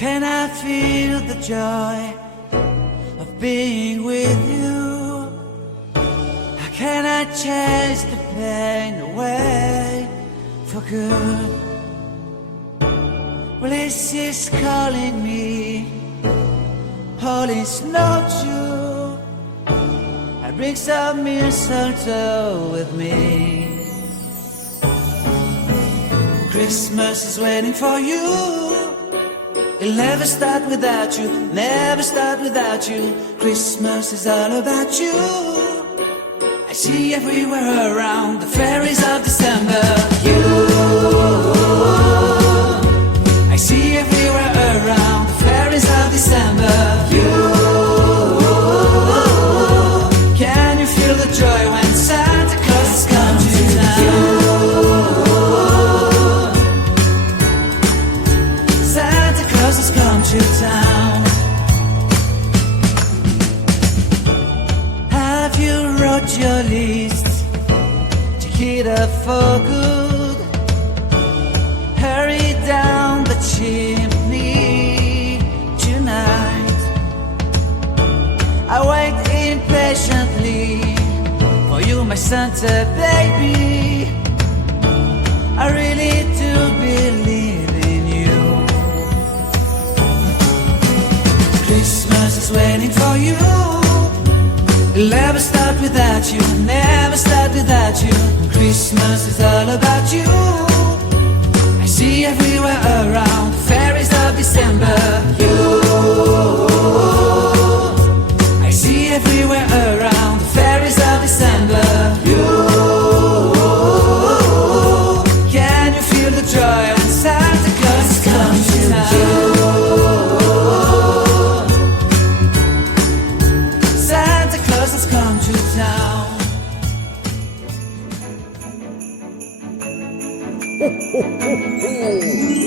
can I feel the joy of being with you? How can I chase the pain away for good? Well, this is calling me, all is not true. I bring some mistletoe with me. Christmas is waiting for you. It'll never start without you, never start without you. Christmas is all about you. I see everywhere around the fairies of December. You, I see everywhere around the fairies of December. You, can you feel the joy when Santa Claus has come to town? Santa Claus has come to town. Have you wrote your list to get up for good? Hurry down the chimney tonight. I wait impatiently for you, my Santa baby. I really do believe in you. Christmas is waiting for you. It'll never start without you, never start without you. Christmas is all about you. I see everywhere around the fairies of December. You, I see everywhere around the fairies of December. You, can you feel the joy when Santa Claus has come to town? Santa Claus has come to town. Ho, ho, ho, ho.